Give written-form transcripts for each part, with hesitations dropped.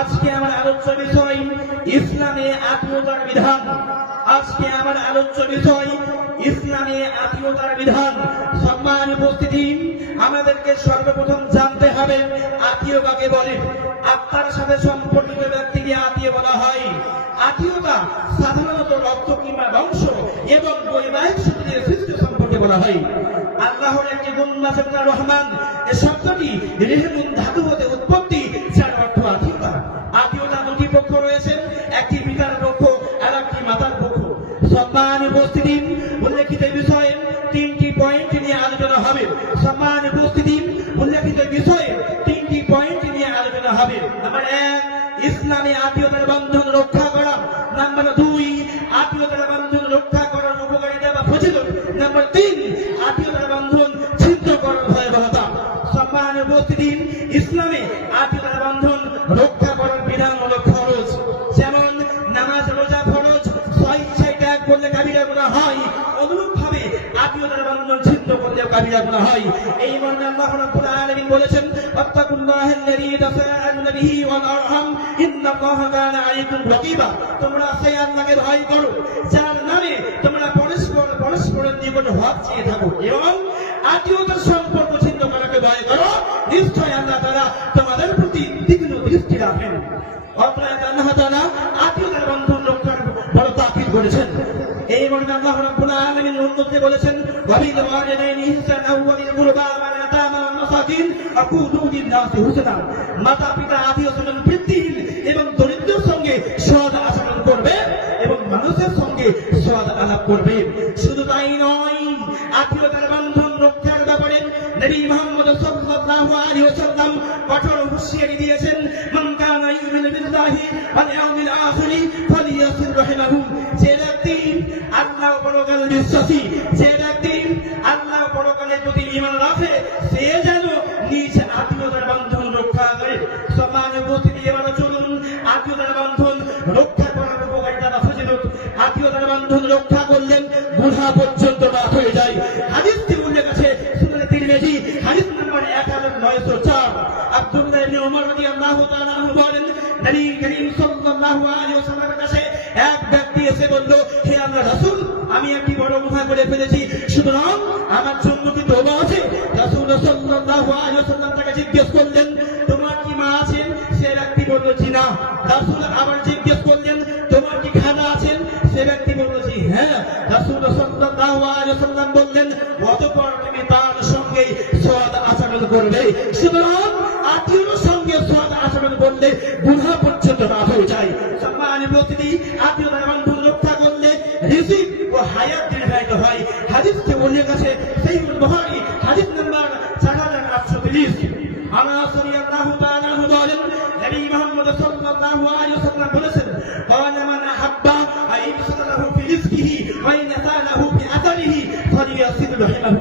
আজকে আমার আলোচ্য বিষয় ইসলামে আত্মীয়তার বিধান। আজকে আমার আলোচ্য বিষয় ইসলামে আত্মীয়তার বিধান। সম্মানিত উপস্থিতি, আমাদেরকে সর্বপ্রথম জানতে হবে আত্মীয় কাকে বলে। আত্মার সাথে সম্পর্কিত ব্যক্তিকে আত্মীয় বলা হয়। আত্মীয়তা সাধারণত রক্ত কিংবা বংশ এবং বৈবাহিক সূত্রে সৃষ্ট সম্পর্কে বলা হয়। আল্লাহর একটি গুণ আছে রহমান। এই শব্দটি রেহমুন ধাতু হতে উৎপত্তি, যার অর্থ আত্মীয়তা। আত্মীয়তা দুটি পক্ষ রয়েছে, একটি পিতার পক্ষ আর একটি মাতার পক্ষ। সম্মানিত উপস্থিতি, উল্লেখিত বিষয়ে তিনটি পয়েন্ট নিয়ে আলোচনা হবে। সম্মানিত উপস্থিতি, উল্লেখিত বিষয়ে তিনটি পয়েন্ট নিয়ে আলোচনা হবে। নাম্বার 1, ইসলামে আত্মীয়তার বন্ধন রক্ষা করা। নাম্বার 2, আত্মীয়তার বন্ধন রক্ষা করার উপকারিতা বা ফজিলত। নাম্বার 3, আত্মীয়তার বন্ধন ছিন্ন করার ভয়াবহতা। সম্মানিত উপস্থিতি, ইসলামে আত্মীয়তার বন্ধন রক্ষা করার বিধান হলো ফরজ। যেমন নামাজ রোজা ফরজ, স্বেচ্ছায় ত্যাগ করলে কাবিরা গুনাহ হয়। অনুরূপভাবে আত্মীয়তার বন্ধন ছিন্ন করলে কাবিরা গুনাহ হয়। এই মর্মে আল্লাহ রাব্বুল আলামিন বলেছেন, আত্তাকুল্লাহাল্লাযী তাসাআলুনা বিহি ওয়াল আরহাম ইন্নাল্লাহা কানা আলাইকুম রাকীবা। তোমরা সেই আল্লাহকে ভয় করো যার নামে তোমরা পরস্পরের নিকট হক চেয়ে থাকো, এবং আত্মীয়তার সম্পর্ক ছিন্ন করাকে ভয় করো। নিশ্চয় আল্লাহ তাআলা তোমাদের প্রতি তীক্ষ্ণ দৃষ্টি রাখেন। অতএব আল্লাহ তাআলা আত্মীয়তার বন্ধন রক্ষার বড় তাকিদ করেছেন। এই মর্মে আল্লাহ রাব্বুল আলামিন উন্নতি বলেছেন, ওয়াবিল ওয়ালিদাইনি ইহসানা ওয়ালিল কুরবা ওয়াল ইয়াতামা ওয়াল মাসাকিন আকুদু লিন-নাসি হুসনা। মাতা পিতা আত্মীয় স্বজন বৃদ্ধিহীন এবং দরিদ্রের সঙ্গে সৎ আচরণ করবে এবং মানুষের সঙ্গে সৎ আলাপ করবে। শুধু তাই নয়, আত্মীয়তার বন্ধন রক্ষার ব্যাপারে নবী মুহাম্মদ সাল্লাল্লাহু আলাইহি ওয়াসাল্লাম কঠোর হুঁশিয়ারি দিয়েছেন, মান কানা ইউমিনু বিল্লাহি ওয়াল ইয়াউমিল আখির ফালিয়াসিল রাহিমাহু। যে ব্যক্তি আল্লাহ পরকালে বিশ্বাসী, যে ব্যক্তি আল্লাহ পরকালের প্রতি ঈমান রাখে, সে যেন নিজ আত্মীয়তার বন্ধন রক্ষা করে। সম্মানিত উপস্থিতি, এবার চলুন আত্মীয়তার বন্ধন রক্ষা করার উপকারিতা বা ফজিলত। আত্মীয়তার বন্ধন রক্ষা করলেন বুড়া পর্যন্ত মাফ হয়ে যায়। হাদিসটি উল্লেখ আছে সুনানে তিরমিজি, হাদিস নাম্বার 1904। আব্দুল্লাহ ইবনে ওমর রাদিয়াল্লাহু তাআলা আনহু বলেন, নবী করিম সাল্লাল্লাহু আলাইহি ওয়াসাল্লামের কাছে এক ব্যক্তি এসে বলল, হে আল্লাহর রাসূল, আমি একটি বড় গুনাহ করে ফেলেছি, সুতরাং আমার জন্য কি তওবা আছে? রাসূল সাল্লাল্লাহু আলাইহি ওয়াসাল্লাম তাকে জিজ্ঞেস করলেন, তোমার কি মা আছেন? সে ব্যক্তি বলল, জি না। রাসূল আবার জিজ্ঞেস করলেন, তোমার কি খালা আছেন? সে ব্যক্তি বলল, জি হ্যাঁ। রাসূল সাল্লাল্লাহু আলাইহি ওয়াসাল্লাম বললেন, অতঃপর তুমি তার সঙ্গে সৎ আচরণ করবে। সুতরাং আত্মীয়র সঙ্গে সৎ আচরণ করলে গুনাহ পর্যন্ত মাফ হয়ে যায়। সম্মানিত উপস্থিতি, আত্মীয়তার বন্ধন রক্ষা করলে রিজিক ও হায়াত দীর্ঘায়িত হয়। হাদিসটি উল্লেখ আছে সহিহুল বুখারী, হাদিস নাম্বার 4830। আনাস রাদিয়াল্লাহু তাআলা আনহু বলেন, নবী মুহাম্মদ সাল্লাল্লাহু আলাইহি ওয়াসাল্লাম বলেছেন, ক্বালা মান আহাব্বা আইয়ুসলাহু ফি রিজকিহি ওয়া ইয়াসালাহু ফি আতারিহি ফালিয়াসিল রাহিমাহু।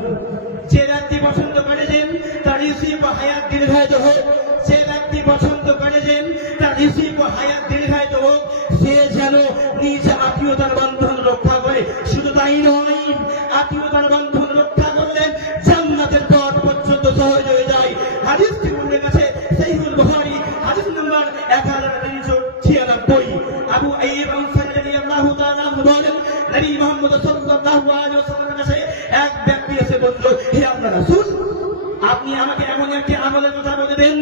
যে ব্যক্তি পছন্দ করেছেন তার রিজিক ও হায়াত দীর্ঘায়িত হোক, যে ব্যক্তি পছন্দ করেছেন তার রিজিক ও হায়াত দীর্ঘায়িত হোক, সে যেন নিজ আত্মীয়তার বন্ধন রক্ষা করে। শুধু তাই নয়, আত্মীয়তার বন্ধন রক্ষা করলে জান্নাতের পথ পর্যন্ত সহজ হয়ে যায়। হাদিসটি উল্লেখ আছে সহিহুল বুখারী, হাদিস নাম্বার 1396। আবু আইয়ুব আনসারী রাদিয়াল্লাহু তাআলা আনহু বলেন, নবী মুহাম্মদ সাল্লাল্লাহু আলাইহি ওয়াসাল্লামের কাছে এক ব্যক্তি এসে বলল, হে আল্লাহর রাসূল, আপনি আমাকে এমন একটি আমলের কথা বলে দেন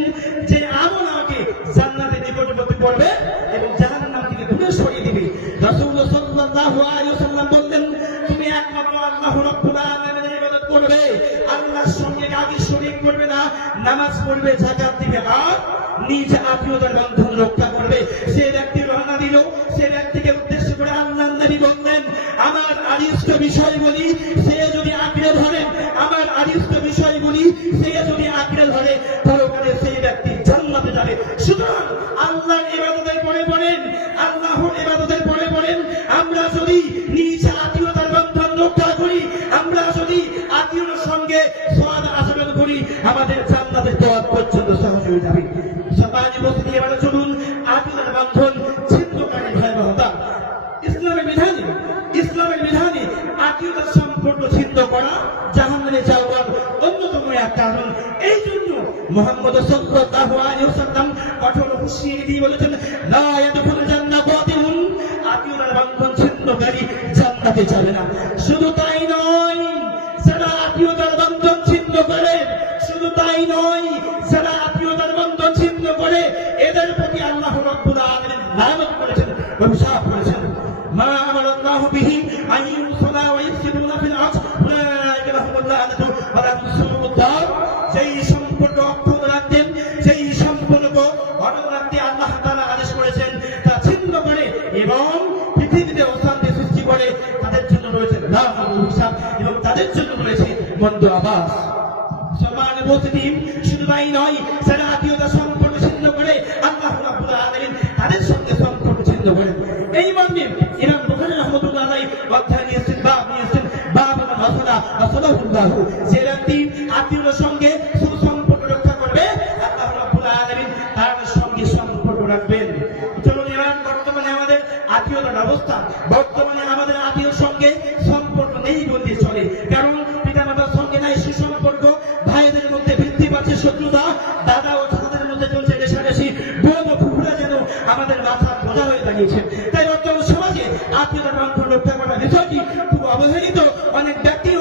যে আমল আমাকে জান্নাতে নিকটবর্তী করবে এবং জাহান্নাম থেকে দূরে সরিয়ে দিবে। রাসূল সাল্লাল্লাহু আলাইহি ওয়াসাল্লাম বললেন, তুমি একমাত্র আল্লাহ রাব্বুল আলামিনের ইবাদত করবে, আল্লাহর সঙ্গে কাউকে শরীক করবে না, নামাজ পড়বে, যাকাত দিবে, আর নিজ আত্মীয়তার বন্ধন রক্ষা করবে। সে ব্যক্তি রওনা দিল। সে ব্যক্তিকে উদ্দেশ্য করে আল্লাহর নবী বললেন, আমার আদিষ্ট বিষয়গুলি সে যদি আঁকড়ে ধরে, আমার আদিষ্ট বিষয়গুলি সে যদি আঁকড়ে ধরে, পরকালে সেই ব্যক্তি জান্নাতে যাবে। সুতরাং আল্লাহর ইবাদতের পরে পড়েন, আল্লাহর ইবাদতের পরে পড়েন, আমরা যদি নিজ আত্মীয়তার বন্ধন রক্ষা করি, আমরা যদি আত্মীয়র সঙ্গে সৎ আচরণ করি, আমাদের জান্নাতের পথ পর্যন্ত সহজ হয়ে যাবে। সম্মানিত উপস্থিতি, এবার চলুন আত্মীয়তার বন্ধন ছিন্নকারী ভয়াবহতা। ইসলামের বিধানে আত্মীয়তার সম্পর্ক ছিন্ন করা জাহান্নামে যাওয়ার অন্যতম এক কারণ। এই জন্য মুহাম্মদ সাল্লাল্লাহু আলাইহি ওয়াসাল্লাম কঠোর হুঁশিয়ারি দিয়ে বলেছেন, লা ইয়াদখুলুল জান্নাহ কাতিউন, আত্মীয়তার বন্ধন ছিন্নকারী জান্নাতে যাবে না। শুধু তাই নয়, যারা আত্মীয়তার বন্ধন ছিন্ন করে, শুধু তাই নয়, যারা আত্মীয়তার বন্ধন ছিন্ন করে, এদের প্রতি আল্লাহ রাব্বুল আলামিন লানত করেছেন, অভিশাপ করেছেন। মা আমারাল্লাহু বিহি আন ইউসলা ওয়া ইফসিদুনা ফিল আরদ উলাইকা লাহুমুল লা'নাতু ওয়া লাহুম সুউদ দার। যেই সম্পর্ক অক্ষত রাখতেন, যেই সম্পর্ক অটল রাখতে আল্লাহ তাআলা আদেশ করেছেন, তা ছিন্ন করে এবং পৃথিবীতে অশান্তি সৃষ্টি করে, তাদের জন্য রয়েছে লানত, অভিশাপ এবং তাদের জন্য রয়েছে মন্দ আবাস। সম্মানিত উপস্থিতি, শুধু তাই নয়, যারা আত্মীয়তা সম্পর্ক ছিন্ন করে, আল্লাহ রাব্বুল আলামিন তাদের সঙ্গে সম্পর্ক ছিন্ন করে। এই মর্মে ইমাম বুখারী রাহমাতুল্লাহ আলাইহি অধ্যায় নিয়েছেন, বাব নিয়েছেন, বাব মাসালা রাসূলুল্লাহ, যে ব্যক্তি আত্মীয়তার সঙ্গে সুসম্পর্ক রক্ষা করবে, আল্লাহ রাব্বুল আলামিন তার সঙ্গে সম্পর্ক রাখবেন। চলুন এবার বর্তমানে আমাদের আত্মীয়তার অবস্থা, বর্তমানে আমাদের আত্মীয়র সঙ্গে সম্পর্ক নেই বলতে চলে। কারণ পিতামাতার সঙ্গে নাই সুসম্পর্ক, ভাইদের মধ্যে বৃদ্ধি পাচ্ছে শত্রুতা, দাদা ও চাচাদের মধ্যে চলছে রেশারেশি, বোন ও ফুফুরা যেন আমাদের মাথার বোঝা হয়ে দাঁড়িয়েছে। তাই বর্তমান সমাজে আত্মীয়তার বন্ধন রক্ষা করার বিষয়টি খুব অবহেলিত। অনেক ব্যক্তি